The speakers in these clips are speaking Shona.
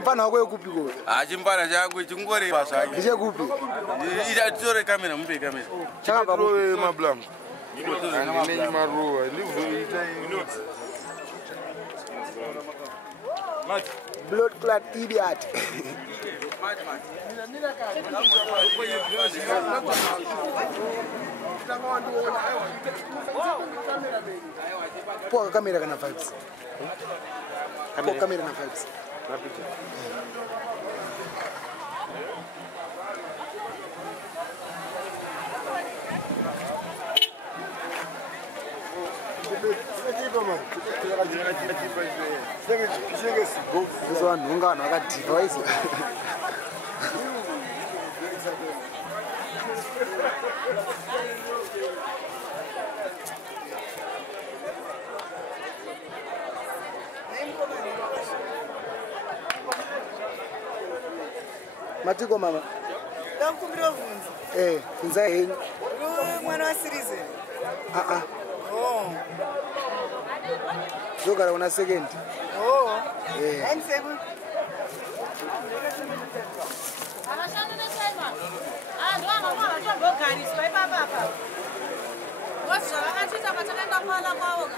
Mpana kwa kupi go. Achimpana changu chingore basa. Ndiye kupi. Ida tore kamera mpe kamera. Changa Roe mablam. Ni maroa. Live blood clot idiot. Poa kamera kana vibes. Poa kamera na vibes. This one, ungano akadhiva izi. Matiko mama. Ndakumbira vunza. Vunza henyu. Mwana wa Sirize. Oh. Zogara una second. Oh. I'm seven. Anashana na sema. Ndo mama ndo gari sio baba. Wasa akachita katakaenda pala kwao.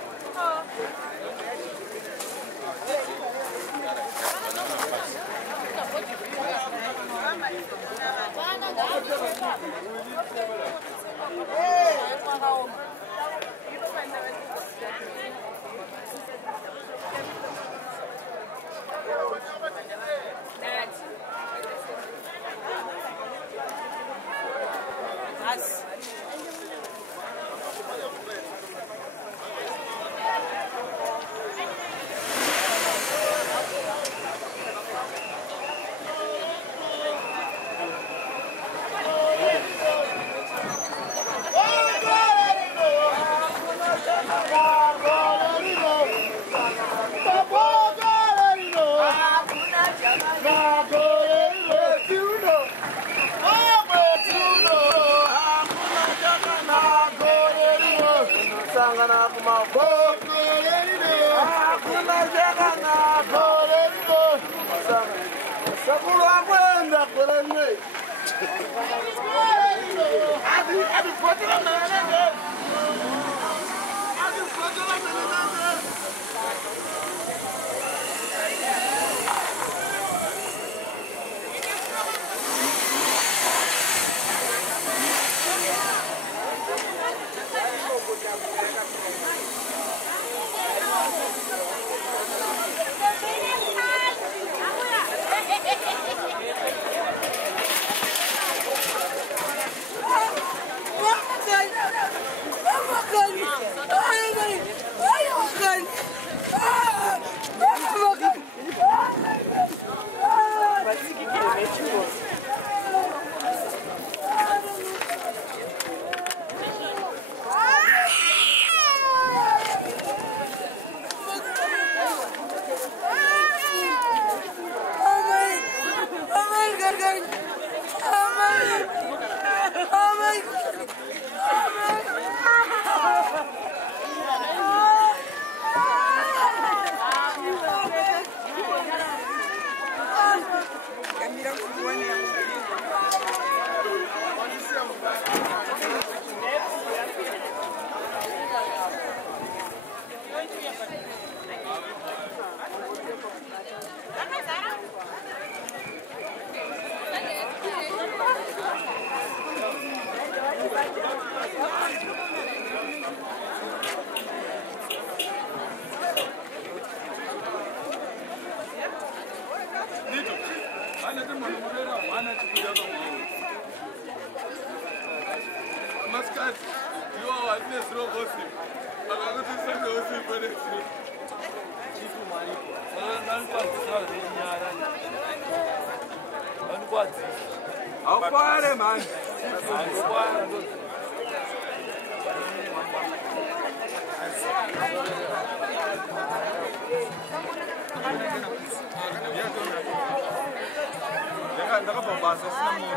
basa sina munhu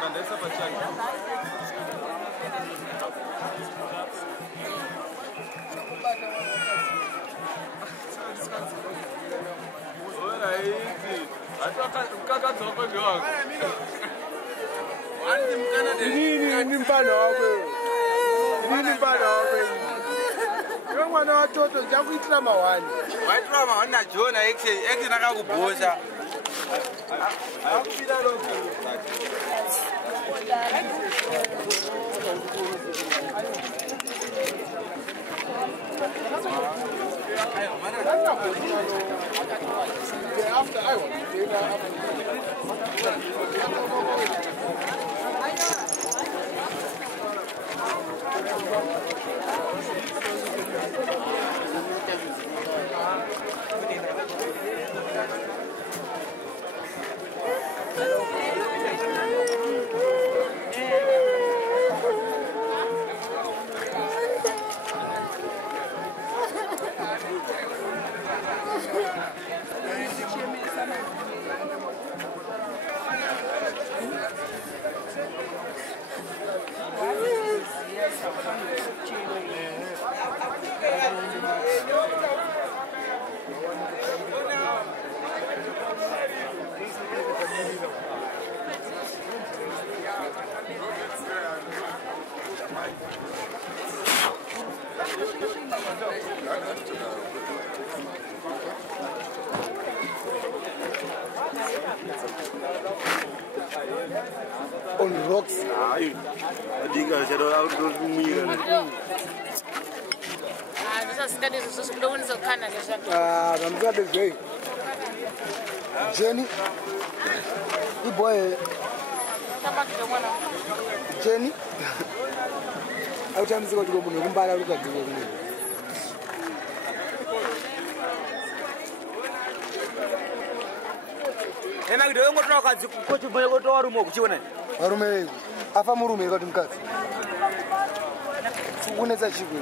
kandaisa pachake Nini mpano wakwe? Nini mpano wakwe? Iwe mwana watoto chakuitira mawani. Waitira mawani na Jona exe nakakubhosha. Akupira lokho. After I want. On rocks. Ayo. Adiga shadow out those muira. Ramzabe Gay. Jenny. The boy. Jenny. I was going to go to the bar. Look at you. ena kuti wengotora kadzi kuti mwe kuti warume kuchiona varume afa murume kuti mukadzi kunetsa chikwe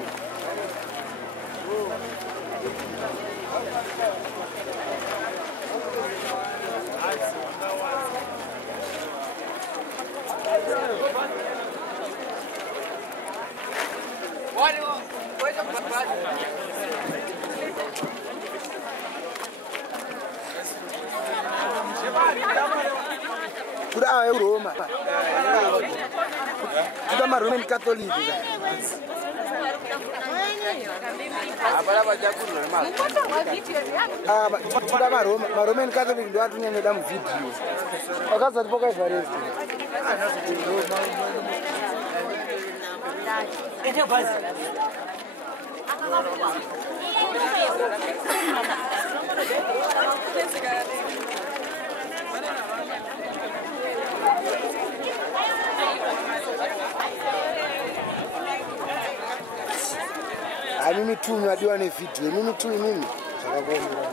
Kuda Roma. Kuda ma Roman Catholic. Kuda ma Roman Catholic ndo watu nyanya damu video. Akaza tipoka Everest. ete basi Mimi tu nadiwa ne video. Mimi tu mimi. Chakakuomba.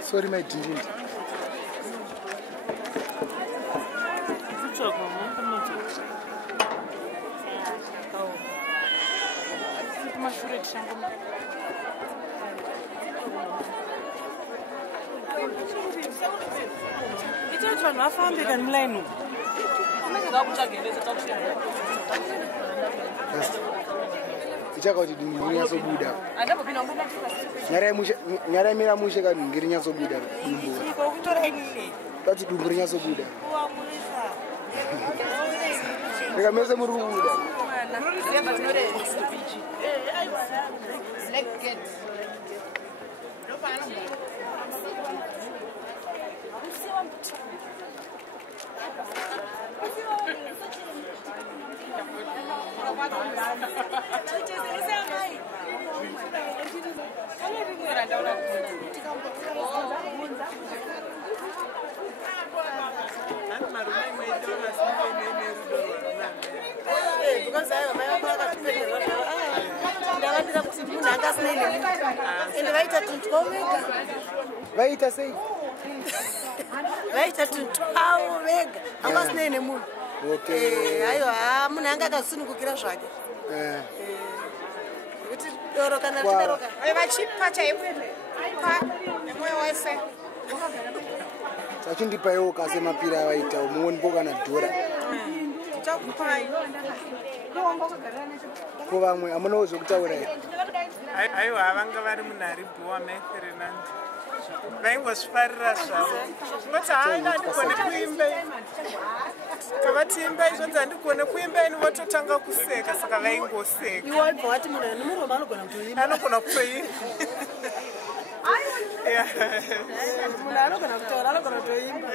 Sorry, my dear. It's shure tishango. Ita vanhu vafambe kani mulaini umu. Ichaka kuti dungu rinyatsobuda. Nyara yemira mushe kadungu rinyatsobuda dumbu. Kati dungu rinyatsobuda. Reka mese muri kubuda. Vaita sei? Vaita tutau vega. Hamasine munhu. Okay. Aiwa munhu anga akasunungukira zvake. Kuti doro kana tidoroka. Vachipa chaipo. Nemoyo wese. Sachindipaiwo kase mapira vaita muone boka na dhora. Tichakupai. Ko vamwe amunowo zvokutaura here. Aiwa vanga vari munharibhuwa maFerdinand vaingosviparira zvavo kuti haanga handikone kuimba kavati imba izvonzi handikone kuimba ini vototanga kuseka saka vaingoseka anogona kutoimba Munhu anogona kutaura anogona kutoimba.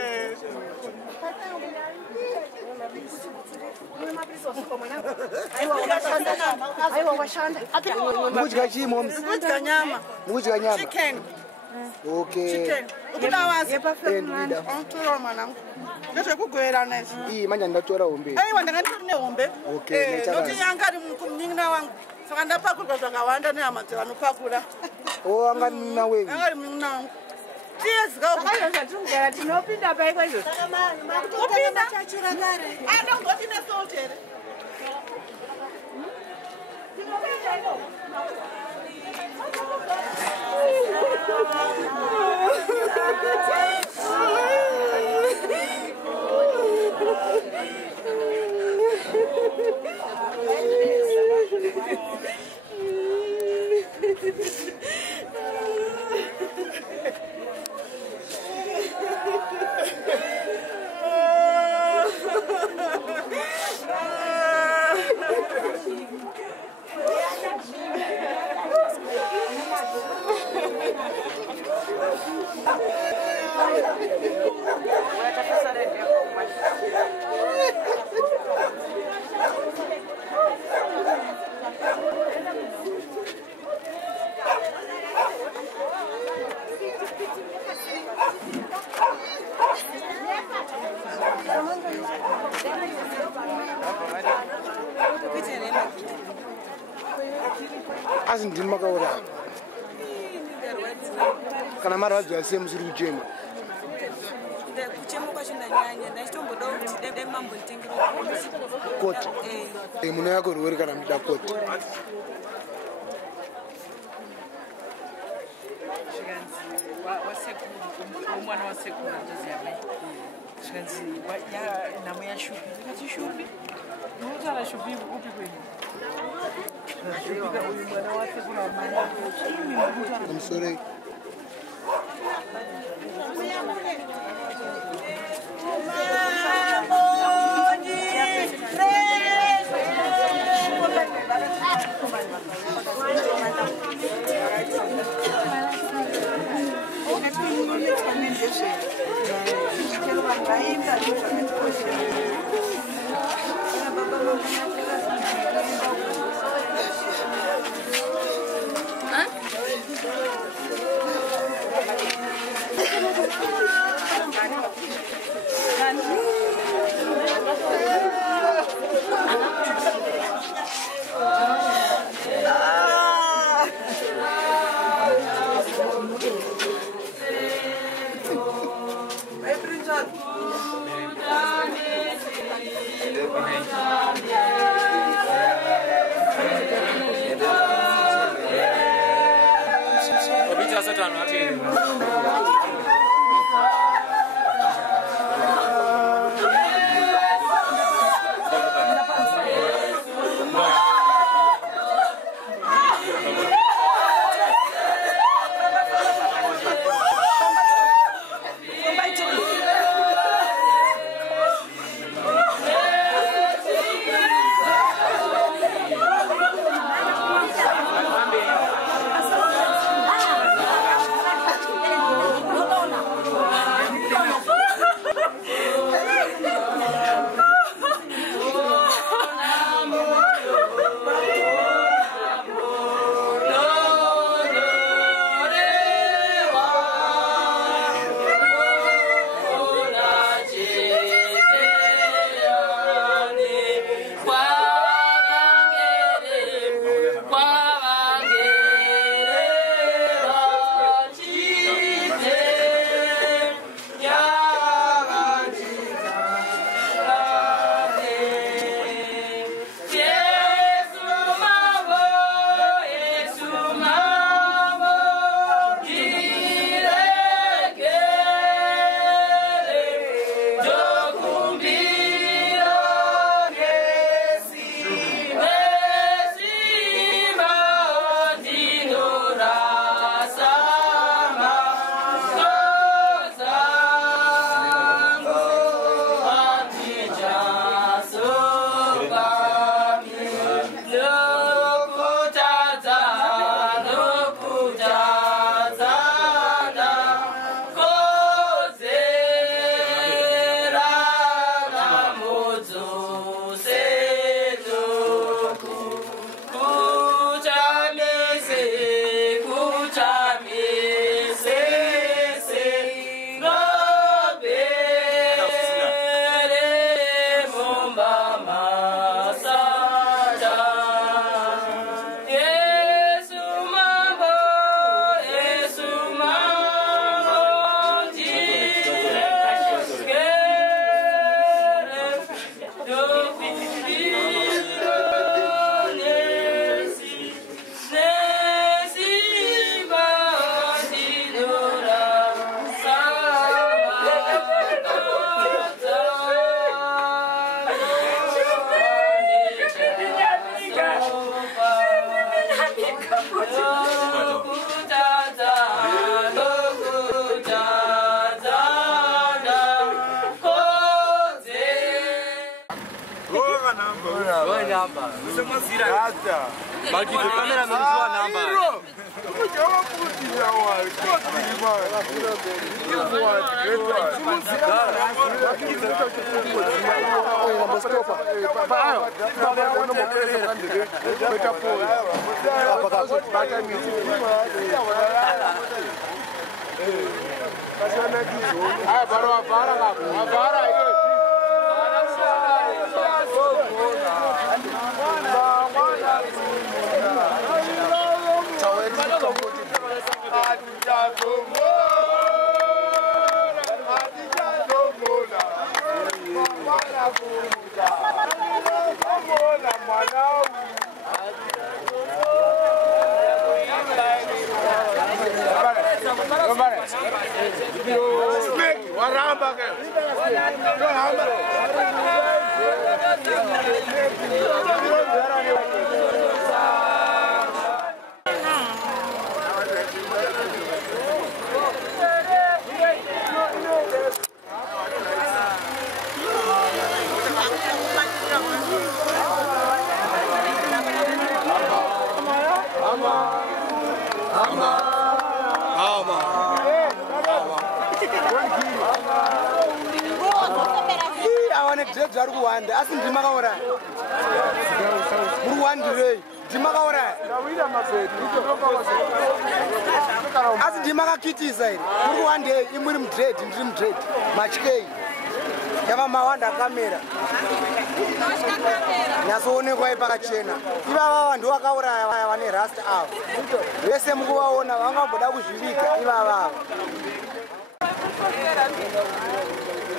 Mukudya chii moms? Kudya nyama. Mukudya nyama? Chicken. Okay. Chicken. Ukuda wazi. Ndida. Tora mwanangu. Ngezvekugoverana izvi. Ii manje ndatora hombe. Aiwa ndakandiri nehombe. Okay, nechaka. Nokuti yanga ari munin'ina wangu. Saka ndapakurwa zvakawanda nehama dzevanopakura. Oh, anga nina wenyu. Anga ari munin'ina wangu. Tiyezika Tinogara tinopinda paiko izvozvo. kupinda. Anongoti nesalt here. Asi ndini makaura. Kana marwadzo yasiye musiri kuchema. Kuchema kwachinanyanya ndachitomboda kuti dai mambonditengera Koti. Muno yako rwori kana muchida koti. Umwana wasekuru ndoziya mai zvikanzi nhamo yashupi ndikati shupi unotaura shupi upi kwenyu uyu mwana wasekuru amai I'm sorry.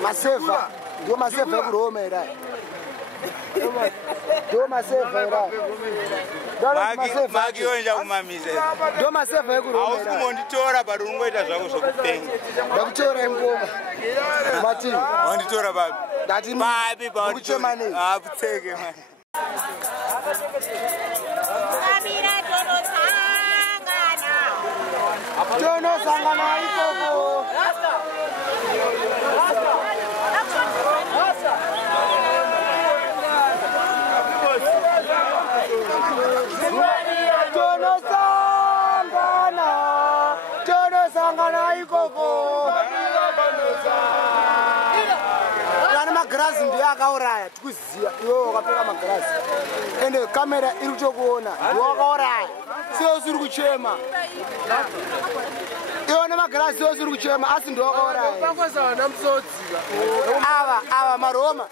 Maseva, ndio maseva ya kuroma ila. Doma seva era. Maki oenda kumamiza. Doma seva yekuroma. Ausimonditora bado ungoita zvako zvokupenga. Ndakutora ngoma. Mati. Wanditora baba. Ndati babi baba. Kuchemane. Aputseke man. Kamira tono sangana. Tono sangana ikoko. Tono sangana ikoko. Kana magrasi ndiye akauraya tikuziya iwe wakapfeka magrasi ende kamera iri kutokuona ndiwe wakauraya siwe usiri kuchema iwe nemagrasi siwe usiri kuchema asi ndiwe wakauraya ava maroma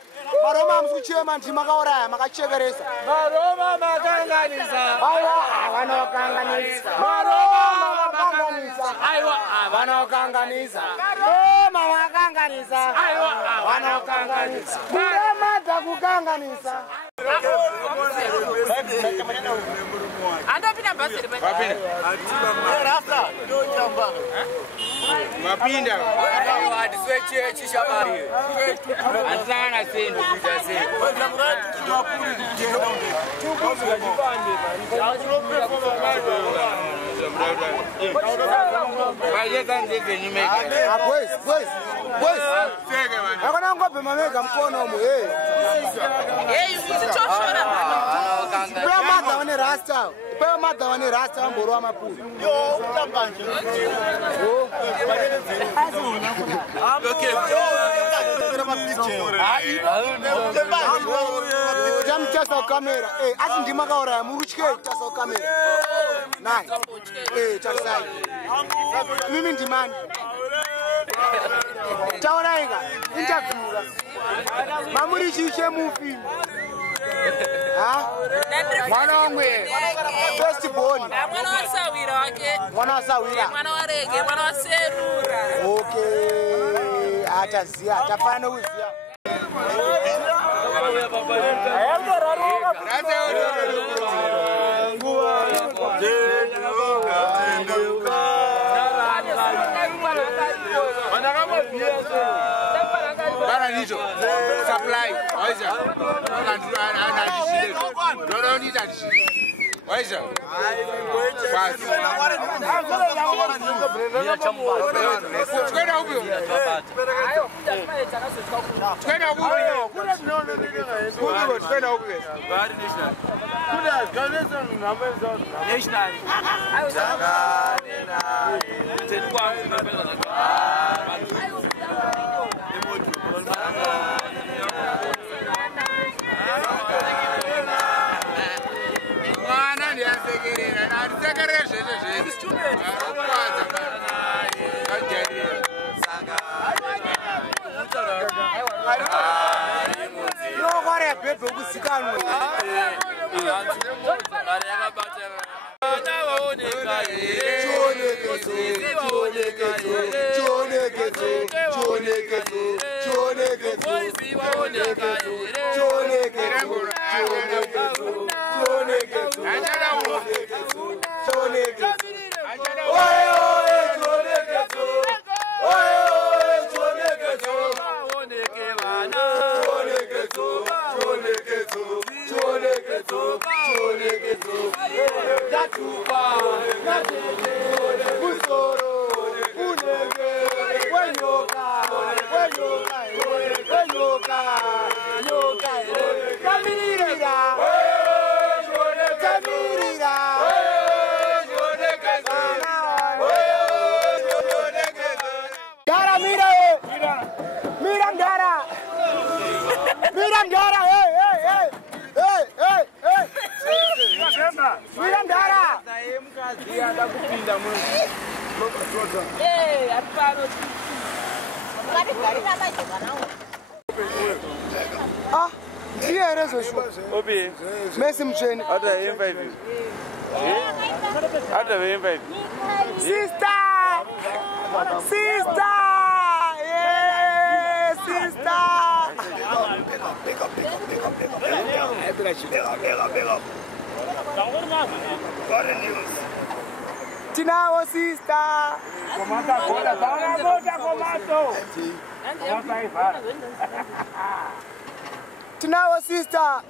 hamusi kuchema ndi makauraya makachekeresa Maroma makanganisa. aiwa vanokanganisa maroma vakanganisa Aiwa, vanokanganisa maroma vakanganisa aiwa, vanokanganisa muremadza kukanganisa Andopinda basi rimwe. Mapinda. Adisweche chishabari. Asana sendo kujase. akona ngobhe mamega mkono mu pewa madha wane rasta vamborwa mapuri tamutasa kukamera asi ndimakauraya muri kutyei kutasa kukamera nai tarisai mimi ndimani tauraika interviewka mamuri chishe mufilm mwana wamwe first born Mwana wasawira wake. mwana wasawira Mwana warege, mwana waserura. okay ataziya atafana kuziya Supply. Waisa. Fast. Kwenda huko. Kwenda huko. Kwenda huko. Bari national. Kuda ganesa namba national. Tenwa nokore bhebhe kuzikanwe ndiye rezoshuwa Obi. Messi mcheni Hata invite. Hata invite. sister sister yeah sister Tinawo sister. Tinawo sister.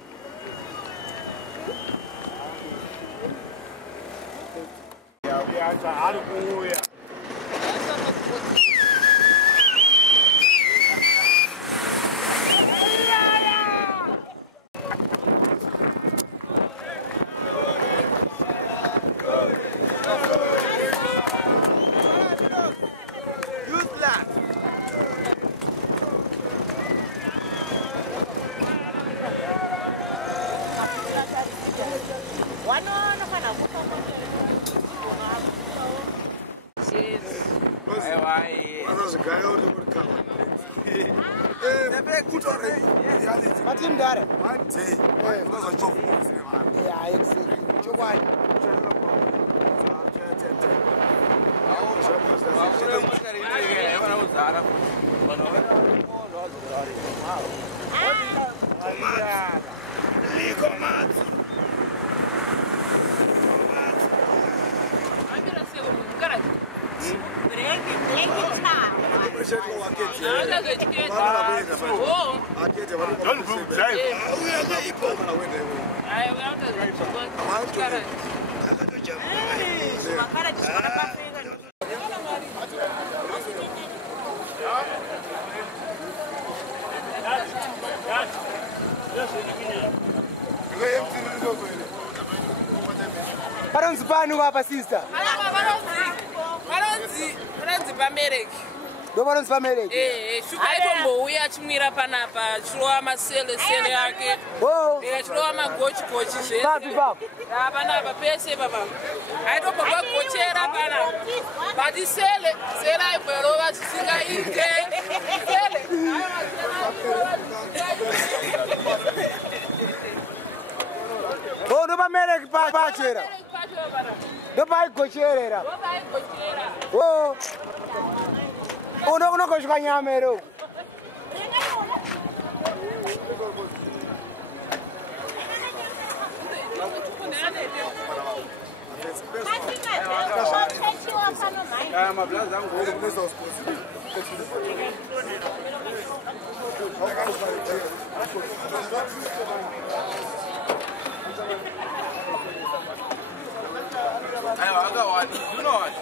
Paronzi pano hapa sister. Paronzi pamereki. Ndo paronzi pamereki. Shuka itombouya chimwira panapa chilowa masele yake. Oh. Chilowa magochi zvese. Papi. Panapa pese papa. Aitombobva gochera panapa. But sele aibwerova chisingaite. Oh, ndo pamereki pachera. Ndo paigocherera. Oh. Uno kushuka nyamero. I got one. You know what?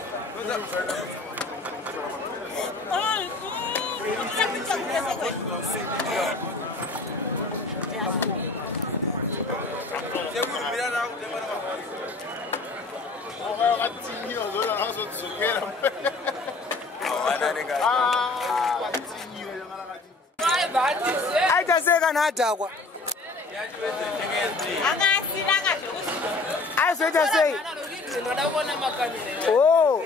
Aitaseka nadhakwa. Aizoita sei? Oh.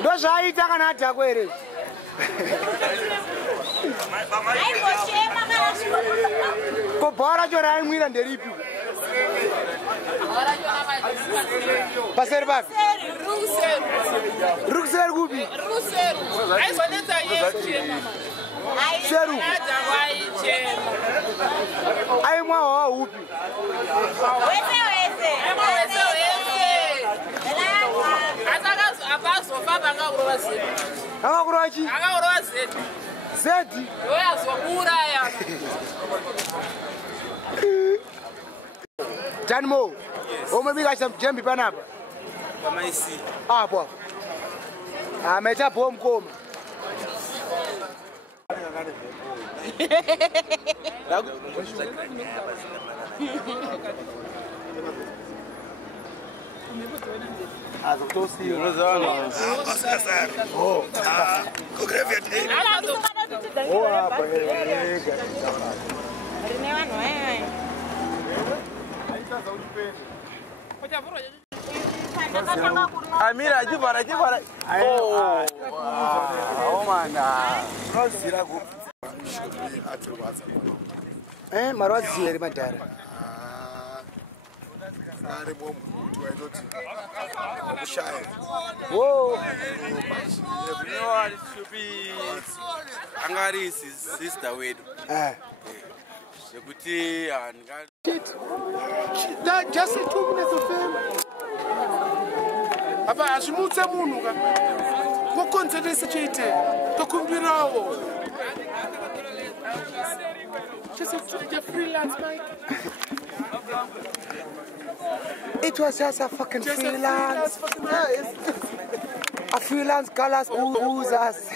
Ndo zvaita kana adhakwa ere. Ko bhara racho raimwira nderipi? Paseri papi? Rukuseri kupi? Seru. Aimwa hawa upi? Akakurova chi? Akakurova zedi. Zedi? Ndoyazokuuraya. Tanmo. Umebika chamjembi panapa? Pamaisi. Hapo. Amecha bomu koma. Amira, jibara. Oh man. Marwazi ere madhara. Whoa. You know what? It should be Angari's sister wedu. Zekuti just 2 minutes of fame. Apa ashimutse munhu ka. Ko concentrate to kumbirawo. Just a freelance mic. It was just a fucking freelance. A freelance colors who's us.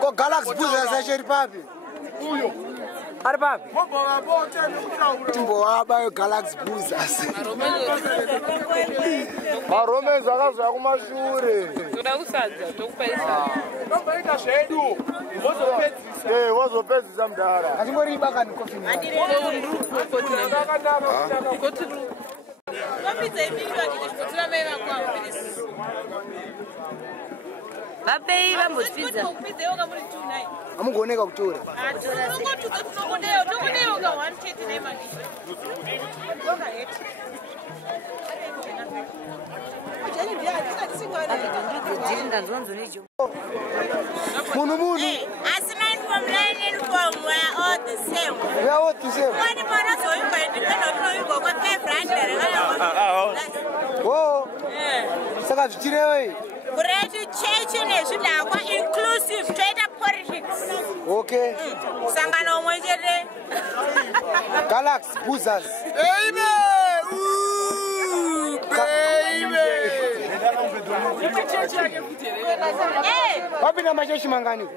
Ko Galaxy Buza sacheri papi. Uyo. Ari papi. Timbo aba Galaxy Buza. Maromezi akazwa kumashure. Toda kusadza tokupesa. Nombaita zvedu. Wozopedzisa. Wozopedzisa mudhara. Achingori ibakani kofi. Vapei vambopidza. Amugoneka kutora. Munu. As men from learning from we are all the same. We are all the same. One man so you can depend on you go but pay Oh. Saka zvichirewe. Kureti church nezvidakwa inclusive straight politics. Okay. Sangano umwe chete. Galaxy Buzas. Wapi na majeshi mangani?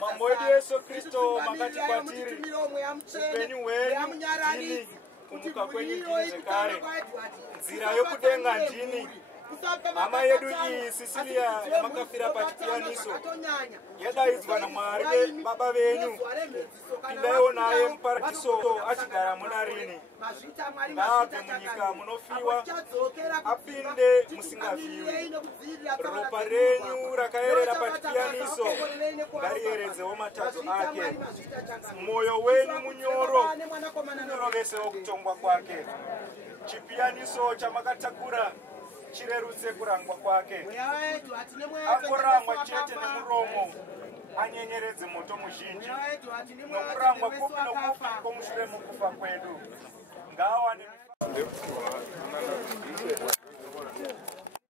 Mambo Yesu Kristo makati kwatiri upenyu wenyu ndini kumuka kwenyu ndini zvekare nzira yokudenga ndini. Hama yedu iyi Sicilia yamakafira pachipiyaniso yadaidzwa naMwari baba venyu, pindaiwo naye muparadiso achigara muna rini. Ngaabve munyika munofiwa apinde musingafiwi. Ropa renyu rakayerera pachipiyaniso ngariyeredzewo matadzo ake. Mwoyo wenyu munyoro unorovesewo kutongwa kwake. Chipiyaniso chamakatakura chirerutse kurangwa kwake. Angorangwa chete nemuromo anyenyeredze moto muzhinji. Nokurangwa kupi nokupi komushure mukufa kwedu. Ngawane